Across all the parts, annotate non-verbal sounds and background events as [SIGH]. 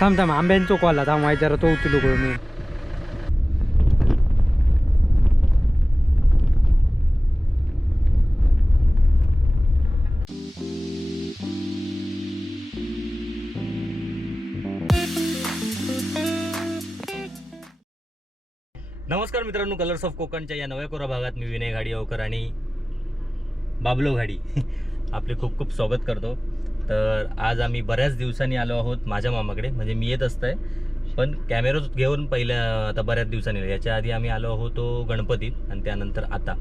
थांब थांब. आंब्यांचो कॉल आला. थांब जरा तो उचलू करू मी. नमस्कार मित्रांनो कलर्स ऑफ कोकणच्या या नव्या कोरा भागात मी विनय घाडी अवकर आणि बाबलो घाडी. [LAUGHS] आपले खूप खूप स्वागत करतो. तर आज आम्ही बऱ्याच दिवसांनी आलो आहोत माझ्या मामाकडे म्हणजे मी येत असतंय पण कॅमेरा घेऊन पहिल्या आता बऱ्याच दिवसांनी याच्या आधी आम्ही आलो होतो गणपतीत आणि त्यानंतर आता.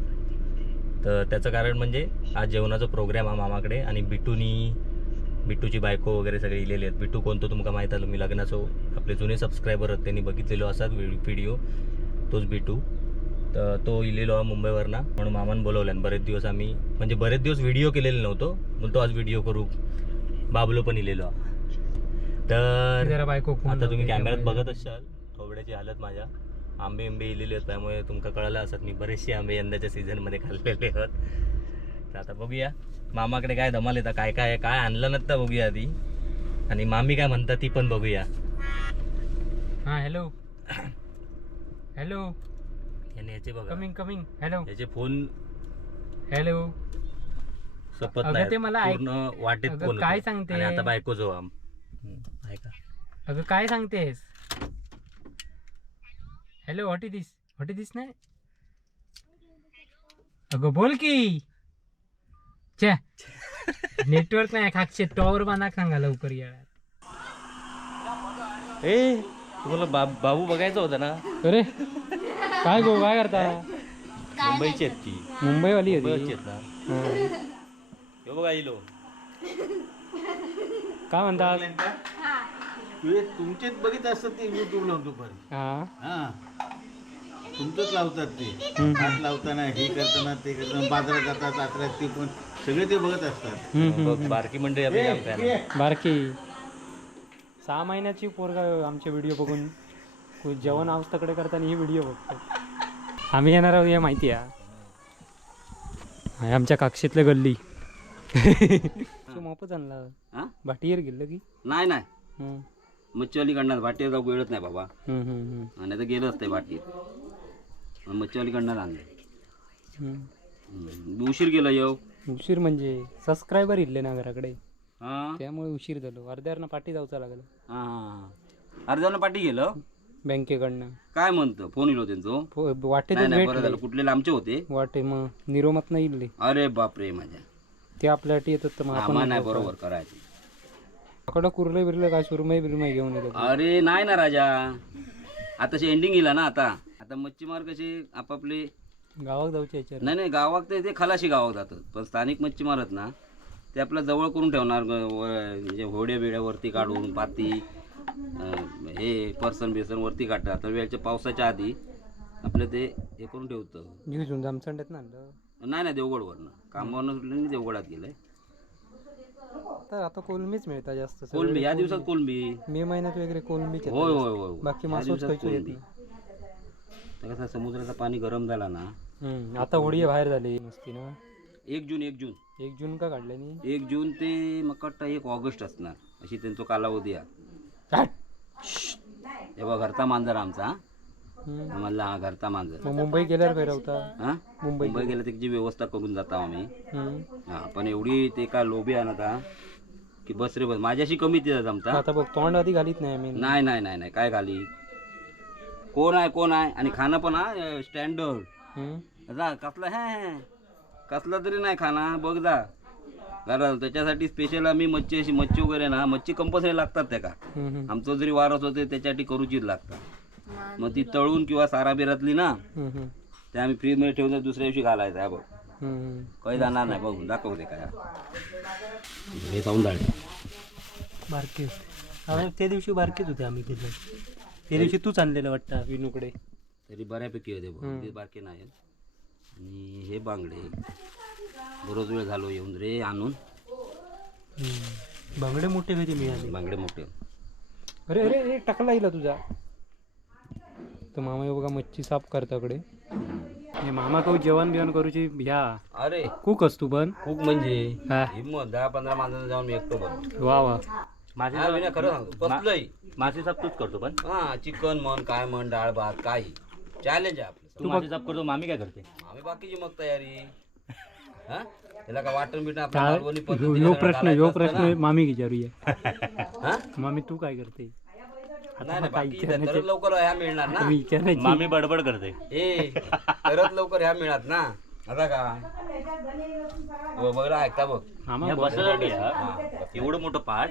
तर त्याचं कारण म्हणजे आज जेवणाचा प्रोग्राम हा मामाकडे आणि बिटूनी बिट्टूची बायको वगैरे सगळे इलेले आहेत. बिट्टू कोणतो तुमका माहीत आलं मी लग्नाचो आपले जुने सबस्क्रायबर आहेत त्यांनी बघितलेलो असतात व्हिडिओ तोच बिटू तर तो इलेलो आहे मुंबईवरनं. म्हणून मामान बोलवलं आणि बरेच दिवस आम्ही म्हणजे बरेच दिवस व्हिडिओ केलेले नव्हतो. म्हणून तो आज व्हिडिओ करू. बाबलो पण इलेलो आहे. तर जरा बायको आता तुम्ही कॅमेऱ्यात. बघत असाल थोबड्याची हालत माझ्या. आंबे आंबे इलेले आहेत त्यामुळे तुमका कळलं असत मी बरेचसे आंबे यंदाच्या सीझनमध्ये खाल्लेले आहेत. तर आता बघूया. मामाकडे काय धमाल येतं काय काय काय आणलं नसतं बघूया आधी. आणि मामी काय म्हणतात ती पण बघूया. हा हॅलो [CLEARS THROAT] हॅलो याने याचे बघा. कमिंग कमिंग हॅलो याचे फोन हॅलो सपत अगं नाही ते मला ऐक- पूर्ण वाटेत अगं फोन काय. सांगते? आणि आता बायको जो आम ऐका अगं काय सांगतेस? Hello what is this what is this नाही अगं बोल की. चे. [LAUGHS] नेटवर्क नाही खाकशे टॉवर बांधा सांगा लवकर या ए तुम्हाला बाब बाबू बघायचा होता ना? अरे काय गो काय करता? मुंबईची आहेत ती. मुंबईवाली मुंबईची होती आहेत ना. हा. हे बघा इलो. काय म्हणतात? तुमचेच बघित असतात ते युट्यूबला दुपारी. हा. हा. तुमचंच लावतात ते. हम्म. हात लावताना हे करताना ते करताना बाजारात जातात यात्रात ते पण सगळे ते बघत असतात. हम्म, हम्म, बघ, बारकी मंडळी आपली ना. बारकी. सहा महिन्याची पोरगा आमचे व्हिडिओ बघून. जेवण अवस्थाकडे करताना ही व्हिडिओ बघतो आम्ही येणार आहोत हे माहिती आहे. हे आमच्या काक्षेतल्या गल्ली. तू मोफच आणला. हा? भाटीयर गेलं की? नाही नाही. हम्म, मच्छीवाली कडणार भाटीवर जाऊ वेळच नाही बाबा. आणि तर गेलंच नाही भाटीत मच्छीवाली कडणार आणले. उशीर गेला येऊ उशीर म्हणजे सबस्क्रायबर इल्ले ना घराकडे हा? त्यामुळे उशीर झालो. अर्ध्यावरनं पाठी जाऊचा लागला. अर्ध्यानं पाठी गेलं? बँकेकडनं. काय म्हणतं? फोन येलो त्यांचो फो- वाटेतच नाही नाही बरं झालं. कुठले लांबचे होते. वाटे मग निरोमत नाही इल्ले. अरे बापरे माझ्या. ते आपल्यासाठी येतात तर मग आपण नाही बरोबर करायचं. कडं कुर्ले बिरले काय सुरमई बिरमई घेऊन येतो अरे नाही ना राजा. आता एंडिंग येला ना आता. आता मच्छीमार कसे आपापले? गावात जाऊच्या याच्यावर नाही नाही गावात ते ते खलाशी गावात जातात. पण स्थानिक मच्छीमार आहेत ना ते आपल्या जवळ करून ठेवणार ग- व- म्हणजे होड्या बिड्या वरती काढून पाती हे पर्सन बेसन वरती काढतात तर वेळच्या पावसाच्या आधी आपलं ते हे करून ठेवतं. घेऊन जामचंड्यात ना आणलं? नाही नाही देवगडवरनं. कामावरनं सुटलं देवगडात गेलंय. तर आता कोलमीच मिळतात जास्त सगळे. कोलंबी या दिवसात कोलंबी. मे महिन्यात वगैरे येतात. होय जास्त. होय होय. बाकी या मासोच दिवसात खायचो येत कोलंबी. नाही तर कसं समुद्राचं पाणी गरम झाला ना. हम्म, आता होडी बाहेर झाली मस्ती ना. एक जून एक जून. एक जून का काढले नी एक जून ते मग वाटतं एक ऑगस्ट असणार. अशी त्यांचा कालावधी आहे. हट! तेव्हा घरचा मांजर आमचा हम्म. म्हणला हा घरचा मांजर. मग मुंबई गेल्यावर फिरवता हा? मुंबई मुंबई गेलं त्याची व्यवस्था करून जातो आम्ही. हम्म. हा पण एवढी ते काय लोभी आहे ना आता की बस रे बस. माझ्याशी कमी तिथं जमता. आता बघ तोंड आधी घालीत नाही आम्ही. नाही नाही नाही नाही. काय घाली? कोण आहे कोण आहे? आणि खाणं पण हा स्टँडर्ड हम्म. जा कसला हे कसला तरी नाही खाना बघ जा. कारण त्याच्यासाठी स्पेशल आम्ही मच्छी अशी मच्छी वगैरे ना मच्छी कंपल्सरी लागतात त्या का. आमचं जरी वार असतो ते त्याच्यासाठी करूचीच लागतात मग ती तळून किंवा सारा बिरातली ना. ते आम्ही फ्रीजमध्ये ठेवून दुसऱ्या दिवशी घालायचं आहे बघ. काही जाणार नाही बघ दाखवते काय हे जाळे बारके होते त्या दिवशी बारकेच होते आम्ही तिथे त्या दिवशी तूच आणलेलं वाटतं विनूकडे तरी बऱ्यापैकी होते बघ हम्म. ते बारके नाही. आणि हे बांगडे बरोच वेळ झालो येऊन रे आणून. बांगडे मोठे कधी मिळाले? बांगडे मोठे. अरे अरे अरे टाकला येईल तुझा. तर मामा हे बघा मच्छी साफ करताकडे हे मामा कहू जेवण बिवण करूची? ह्या. अरे. कूक असतो पण. खूप म्हणजे? हा. हिंमत दहा पंधरा माणसांना जाऊन मी एकटो बघ वा वा. माझे हा विना खरं सांगतो. कसलंही माझे साप तूच करतो पण. हा चिकन म्हण काय म्हण डाळ भात काही. चॅलेंज आहे आपलं. तू माझे साप करतो मामी काय करते? आम्ही बाकीची मग तयारी. हा? त्याला का वाटण बिटण आपल्या काय? मालवणी ह्यो पद्धतीने ह्यो सगळं प्रश्न ह्यो घालायचं असतं प्रश्न मामी विचारूया ना. हा? मामी तू काय करते? नाही नाही काय बाकी तरच लवकर ह्या मिळणार ना? मी विचारायची मामी बडबड करते. ए तरच लवकर ह्या मिळणार ना? आता का? हो, बघ ना, ऐकता बघ. मामा या हा. एवढं मोठं पाठ?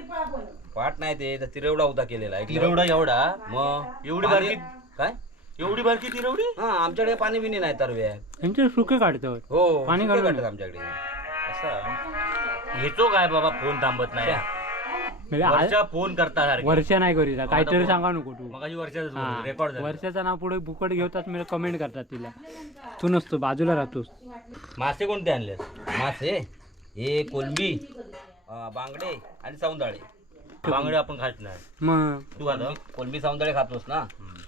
पाठ नाही ते तर तिरवडा होता केलेला ऐकलं? तिरवडा एवढा? मग एवढी बारकी? काय? एवढी बारकी तिरवडी हा आमच्याकडे पाणी बिनी नाही तर यांचे सुके काढतात हो पाणी घालून? काढतात आमच्याकडे. असं? येतो काय बाबा फोन थांबत नाही. म्हणजे आ- वर्षा फोन करता सारखी वर्षा नाही करीता. काहीतरी सांगा नको तू. मगाशी हा. रेकॉर्ड झालं. वर्षाचं नाव पुढे बुकट घेतात मी कमेंट करतात तिला. तू नसतो बाजूला राहतोस. मासे कोणते आणले मासे? हे कोलंबी अं, बांगडे आणि सौंदाळे. बांगडे आपण खात नाही मग. तू आता कोलंबी सौंदाळे खातोस ना?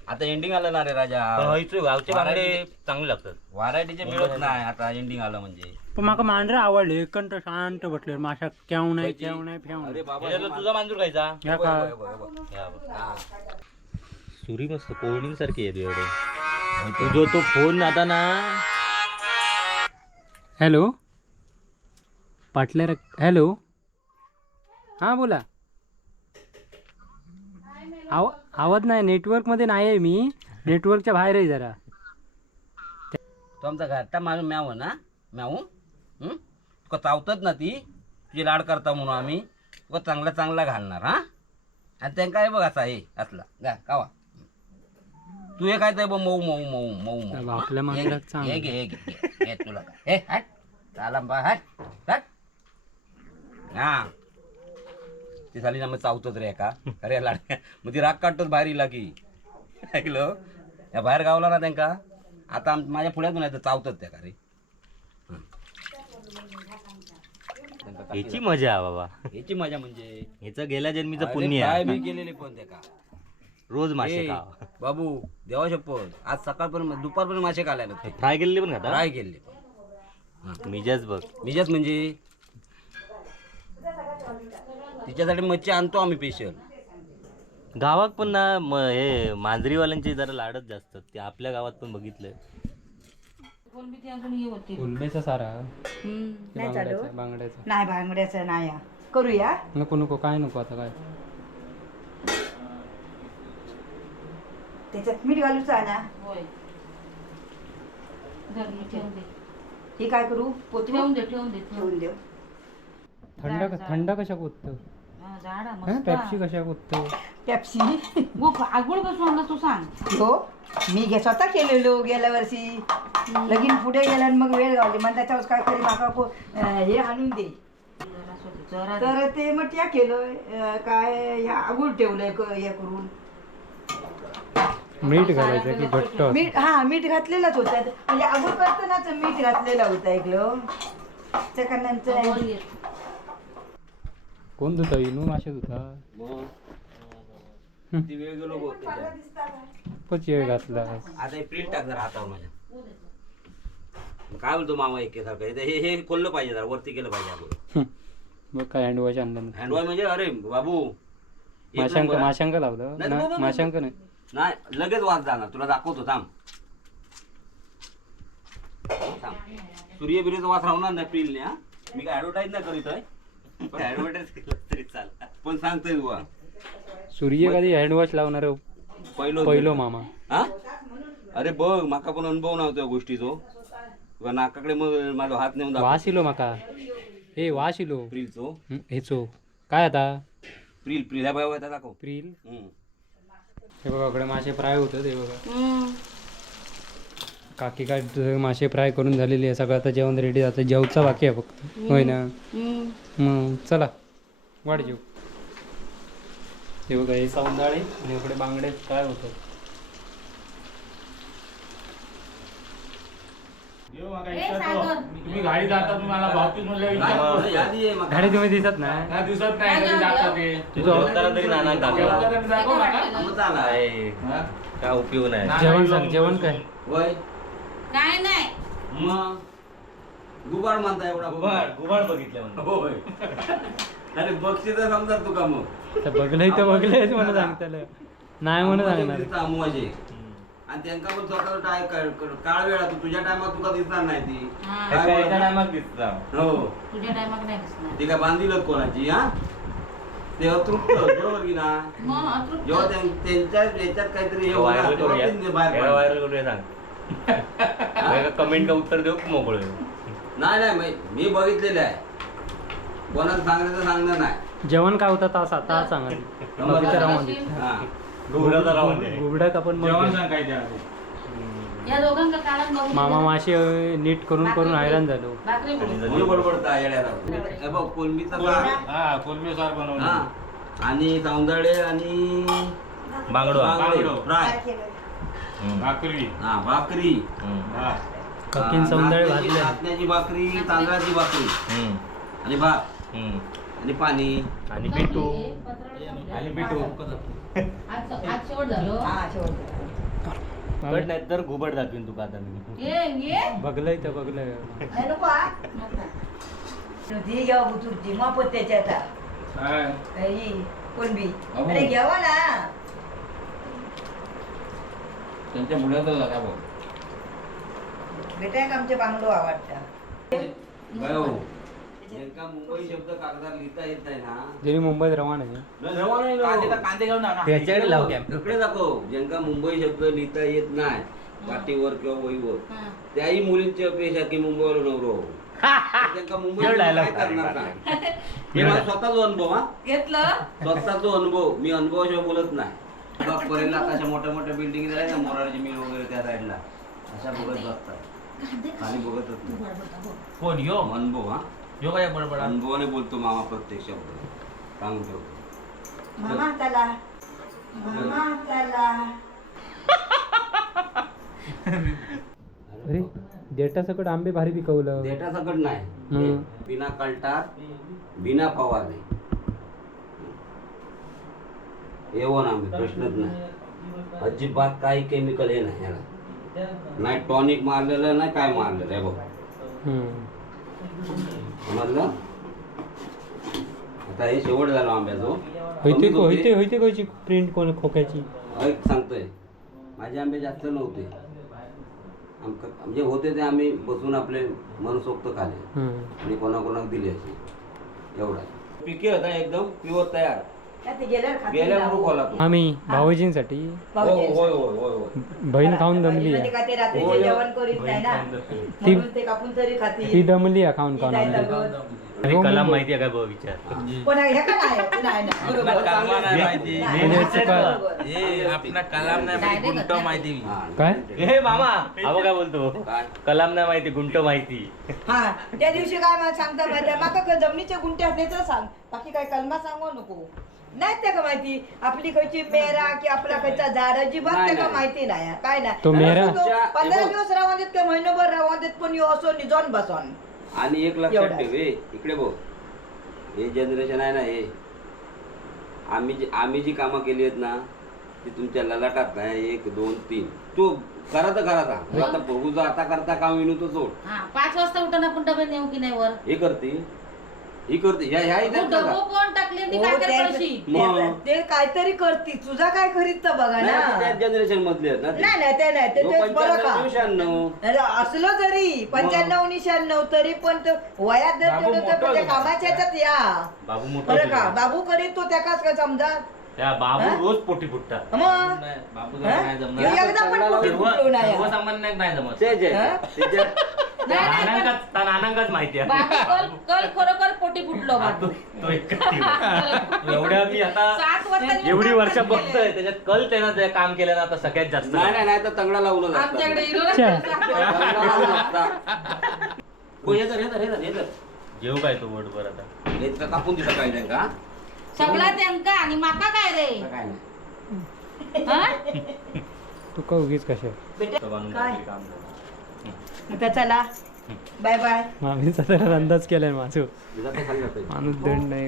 आता एंडिंग आलं ना रे राजा? गावचे बांगडे व्हरायटी- चांगले लागतात. व्हरायटीचे मिळत नाही आता एंडिंग आलं म्हणजे. पण माका मांढरे आवडले एकंट शांत बसले माशा केव नाही. केव नाही फेव अरे बाबा तुझा मांजूर खायचा? या बघ, का बघ, बघ, बघ. या बघ. हा. सुरी मस्त कोळणी सारखी येते एवढे. जो तो फोन आता ना हॅलो? पाटल्या हॅलो? हां बोला. आव आवाज नाही नेटवर्कमध्ये नाही आहे मी. नेटवर्कच्या बाहेर आहे जरा. तो आमचा घरटा माझं म्याव ना? म्याव? हं? तुका चावतात ना ती. तुझी लाड करता म्हणून आम्ही. तुका चांगला चांगला घालणार हा? आणि त्यांना काय बघ असा हे असला. गा कावा तू हे काय बघ मऊ मऊ मऊ मऊ मऊ. आपल्या हे घे. हे घे हे. हे तुला. हे हट. चाला बा हट. हट. हा. ती झाली ना मग चावतोच रे का अरे लाड मग ती राग काढतोच बाहेर इला की. ऐकलं? या बाहेर गावला ना त्यांका. आता आम माझ्या आहे तर चावतात त्या का रे? त्यांका काकी याची मजा आहे बाबा. लागते. याची मजा म्हणजे? ह्याचं गेल्या जन्मीचं पुण्य काय आहे बी केलेली पण त्या का? रोज मासे ए, बाबू देवा शपथ. आज सकाळपर्यंत दुपारपर्यंत मासे खायला फ्राय केलेले पण खाता ट्राय केले मिजाच बघ. मिजच म्हणजे? तिच्यासाठी मच्छी आणतो आम्ही स्पेशल गावात पण ना म- हे मांजरीवाल्यांचे जरा लाडच जास्त. ते आपल्या गावात पण बघितलंय. उलबेचा सारा. हम्म, नाही चालू. बांगड्याचा? बांगड्याचा नाही भांगड्याचं नाही. हा. करूया? नको नको काय नको आता काय? त्याच्यात मीठ घालूचा ना. हे काय करू? पोतू? ठेवून दे ठेवून दे ठेवून देऊ थंड थंड कशा? मस्त पेप्सी कशा कोततं पेप्सी? आगोळ कसं आणलं तू सांग. हो मी गे स्वतः केलेलो गेल्या वर्षी. लगीन पुढे गेला आणि मग वेळ गावली मग त्याच्यावर काय करी माका हे आणून दे. तर ते मग त्या केलं काय ह्या आगुळ ठेवलंय हे करून. मीठ घालायचं की घट्ट? मीठ हा मीठ घातलेलंच होतं. म्हणजे आगुळ करतानाच मीठ घातलेलं होतं ऐकलं त्याच्यानंतर. कोण धुता इनू मासे धुता ती वेळ गेलो त्याच्यात. खूपच वेळ घातला. आता हे प्रिंट टाक जरा हातावर माझ्या. मग काय बोलतो मामा एके हे हे हे खोललं पाहिजे जरा वरती केलं पाहिजे अगोदर मग काय हँडवॉश आणलं. हँडवॉश म्हणजे अरे बाबू एक माशांक नंबर. माशांक लावलं. नाही, ना- नाही, नाही. माशांक नाही. नाही. लगेच वाद जाणार. तुला दाखवतो थांब. थांब. सूर्य बिर्यचा वास राहणार नाही प्रिलने हा? मी काय ऍडव्हर्टाईज नाही करीत आहे. पण ऍडव्हर्टाईज केलं तरी चाल पण सांगतोय बुवा. सूर्य कधी हँडवॉश लावणार पहिलो पहिलो मामा. हा? अरे बघ माका पण अनुभव नव्हता या गोष्टीचो. नाकाकडे मग माझा हात नेऊन दाखव. वास इलो माका. ए वास इलो प्रिलचो. हं, हेचो. काय आता? प्रिल प्रिल ह्या बाय दाखव. प्रिल? हम्म. हे बघा इकडे मासे फ्राय होतात हे बघा. हम्म. काकी काय तुझं मासे फ्राय करून झालेली आहे सगळं आता जेवण रेडी आता जेवचा बाकी आहे फक्त होय ना हम्म. मग चला वाढ जेव हे बघा हे सौंदाळे आणि इकडे बांगडे काय होतं. तुम्ही गाडी जाता तुम्हाला भावतीच म्हणलं काय? यादी आहे मका. गाडी तुम्ही दिसत नाही त्या दिवसात नाही कधी जाता ते तुझं होताना तरी नाना दाखवा जेवताना दाखव नका. मग चाला. आहे. हा? काय उपयोग नाही जेवण सांग जेवण काय वय काय नाही. मग? गुबाड म्हणता एवढा गुबाड. गुबाड बघितलं म्हणून होय. अरे बक्षीस समजा तुका मग? तर बघलंय तर बघलंयच म्हणून सांगताल. नाही म्हणून सांगणार. अमुवाचे आणि त्यांना पण स्वतः टाय काळ वेळा तू तुझ्या टायमात तुका दिसणार नाही ती. हा. काय एका- एका बोलणार? टायमात दिसता. हो. तुझ्या टायमाक नाही दिसणार. ती काय बांधिलच कोणाची हा? ते अतृप्त बरोबर की ना? मग अतृप्त. जेव्हा त्यां- त्यांच्या याच्यात काहीतरी हे होणार, व्हायरल तेव्हा करूया. ते बाहेर याला पडणार. व्हायरल करूया सांग. कमेंट का उत्तर देऊ? मोकळे नाही नाही मी- मी बघितलेलं आहे. कोणाला सांगण्याचं सांगणार नाही. जेवण काय होतं तास आता सांगा. मग. हा. मग जेवण. सांग काय या मामा माशी नीट करून करून हैराण झालो भाकरी बुडू. म्हणून बडबडता येड्याला हे बघ कोलमीचा सार. हा कोलमी सार बनवलं. आणि सौंदर्य आणि बांगडो. बांगडो. फ्राय. भाकरी. हा भाकरी. हा. ककीन हा, सौंदर्य नाचण्याची- भाकरी तांदळाची भाकरी. आणि भात. आणि पाणी. आणि पत्रावळी आणि हा शेवट कट नाही तर घुबड दाखवीन तुका आता मी. बघलंय तर बघलंय. नाही नको हा. ती घ्यावा बुतुरची मग पोत्याची आता अहो. अरे घ्यावा ना. त्यांच्या मुलाचं काय बघ बेटा का आमचे बांगडो आवडता हो. ज्यांका मुंबई शब्द कागदात लिहिता येत नाही ना. जरी मुंबईत रवाना आहे. नाही. कांदे घेऊन त्याच्याकडे लाव कॅम्प इकडे दाखव. ज्यांका मुंबई शब्द लिहिता येत नाही. पाटीवर किंवा वहीवर. हा. त्याही मुलींची अपेक्षा की मुंबईवर नवरो हो. [LAUGHS] त्यांका मुंबई एवढा काय dialogue करणार काय [LAUGHS] हे माझा स्वतःचा अनुभव हा. घेतलं? स्वतःचा अनुभव. मी अनुभवाशिवाय बोलत नाही. बघ परेला अशा मोठ्या मोठ्या बिल्डिंग आहेत ना मोरारची मिल वगैरे त्या साईडला अशा बघत बसतात. खाली बघतच नाही. कोण? यो? अनुभव हा? यो काय बडबड? अनुभवाने बोलतो मामा प्रत्येक शब्द सांगून ठेवतो मामा चला मामा चला अरे देटा सकट आंबे भारी पिकवलं. देठा सकट नाही बिना कल्टार बिना फवारणी. येवण आम्ही प्रश्नच नाही. अजिबात काही केमिकल हे नाही याला. नाही टॉनिक मारलेलं नाही काय मारलेलं आहे बघ. हम्म. समजलं? आता हे शेवट झालं आंब्याचं होयते कमीच होते. होयते होयते कोयची प्रिंट कोण खोक्याची? ऐक सांगतोय. माझे आंबे जास्त नव्हते. आमक म्हणजे होते ते आम्ही बसून आपले मनसोक्त खाले. हम्म. आणि कोणाकोणाक दिली अशी एवढा. पिके होता एकदम प्युअर तयार. गेल्यावर आम्ही भाऊजींसाठी. होय होय होय होय होय बहीण खाऊन दमली काय ते रात्रीचे होय. जेवण करीत नाही ना ती- म्हणून ते कापून तरी खातील ती दमली आहे खाऊन खाऊन आम्ही. अरे कलाम माहिती आहे का बघ विचार? पण हे का नाही? ते नाही ना. बरोबर. कालवा नाही माहिती. नाही, नाही, चुका- बरोबर. हे आपला कलाम नाही माहिती गुंट होता. माहिती हा. काय? हे मामा अबो काय बोलतो? कलाम नाही माहिती गुंट माहिती. हा त्या दिवशी काय मला सांगता माहिती माका जमिनीचे गुंठे असले तर सांग. बाकी काय कलमा सांगू नको. नाही त्या का माहिती? आपली खयची मेरा की आपला खयचा झाड अजिबात नाही, त्याका नाही. माहिती नाही काय नाही. तो मेरा- असं तो त्या- पंधरा. दिवस राहून देत का महिनोभर राहून देत पण ह्यो असो निजोन बसोन. आणि एक लक्षात एवढा. ठेव हे इकडे बघ. हे जनरेशन आहे ना हे. आम्ही जी आम्ही जी कामं केली आहेत ना ती तुमच्या ललाटात नाही. एक दोन तीन. तू करा तर करा आता. तू आता बघू जा आता करता काम विनू तो सोड. हा पाच वाजता उठून आपण डबे नेऊ की नाही वर? हे करते ही करते ह्या ह्या इथे डबो करा. कोण टाकले ती हो, ते- कळशी मग. ते- ते काहीतरी करती तुझा काय करीत तर बघा नाही, ना त्याच जनरेशन मधले आहेत ना ते. नाही नाही ते नाही ते जो तेच बरं पंच्याण्णव, का. अरे असलं तरी पंच्याण्णव तरी पण तो वयात जर बाबू तेवढं तर मोठा पण त्या होता. कामाच्या ह्याच्यात या बाबू मोठा बरं का होतो. बाबू करीत तो त्याकाच का समजा त्या बाबू? रोज पोटी फुटतात मग नाही, हा? जमणार एकदा पण पोटी सर्व फुटलो नाही जमत ते जे हा? त्याच्या- नाही, नाही, पण नानांकाच त्या नानांकाच माहिती आहे कल कल खरोखर पोटी फुटलो हा, बाबू तो- तो एकच ठेव. एवढ्या मी आता सात एवढी वर्ष काम केलंय. बघतोय त्याच्यात कल त्यानं जे काम केलं ना आता सगळ्यात जास्त नाही नाही नाही तर तंगडा असतात. आमच्याकडे. जेव काय तो वर्डवर आता हे कापून दिलं काय नाही का सगळा त्यांका आणि माका काय रे काय नाही हा? तू का उगीच कशा बांधून काय? काहीतरी काम. आता चला. बाय बाय तर अंदाज केलाय माझं. माणूस दंड नाही.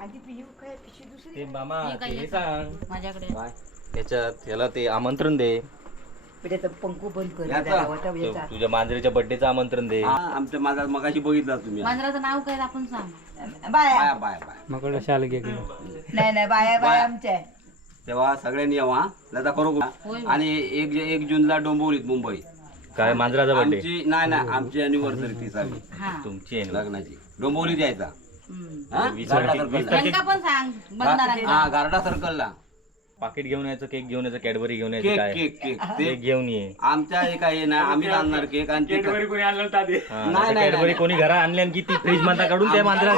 आधी पिऊ काय? पिशवी दुसरी ते मामा हे काय ते येतं? सांग. माझ्याकडे. काय? याच्यात याला ते आमंत्रण दे. पिढ्याचं पंखू बंद कर. याचा? जरा, वाटा याचा. तुझ्या मांजरीच्या बर्थडेचं आमंत्रण दे. हा, आमच्या माझा मगाशी बघितला तुम्ही. मांजराचं नाव काय आपण सांग. बाया. Bye bye bye. मग शाल घे की. नाही नाही बाया बाया आमच्या आहे. तेव्हा सगळ्यांनी यावा. लता खरोखर आणि एक एक जूनला डोंबिवलीत मुंबई. काय मांजराचा बर्थडे आमची नाही नाही आमची अनिव्हर्सरी तीसावी हा. तुमची आहे ना लग्नाची. डोंबिवलीत यायचा. हम्म. हा? वीस गारडा सर्कलला. पण सांग हा गारडा सर्कलला पाकिट घेऊन यायचं केक घेऊन यायचं कॅडबरी घेऊन यायचं केक काय? Cake cake. ते केक घेऊन ये. आमच्या एक आहे ना आम्ही आणणार केक आणि ते केकवरी कोणी आणलं होतं आधी? हा, नाही, आता नाही, कॅडबरी नाही. कोणी घरा आणली आणि की ती फ्रीजमध्ये काढून त्या मांजरा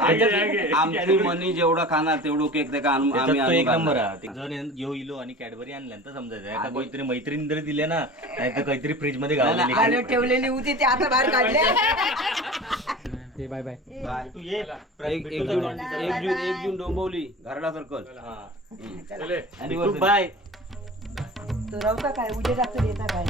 आमची- आमची मनी जेवढं खाणार तेवढं केक ते का आम्ही तो एक नंबर घालणार. आहे. ते जर घेऊ इलो आणि कॅडबरी आणल्या तर समजायचं. एका काहीतरी मैत्रीण जरी दिल्या ना नाही तर काहीतरी फ्रीजमध्ये गावलेली आणि ठेवलेली होती ती आता बाहेर काढले. हे बाय बाय. बाय. तू ये. एक एक जून एक जून एक जून डोंबिवली गारडा सर्कल आणि बाय तो राहता काय? उद्या जातो येता काय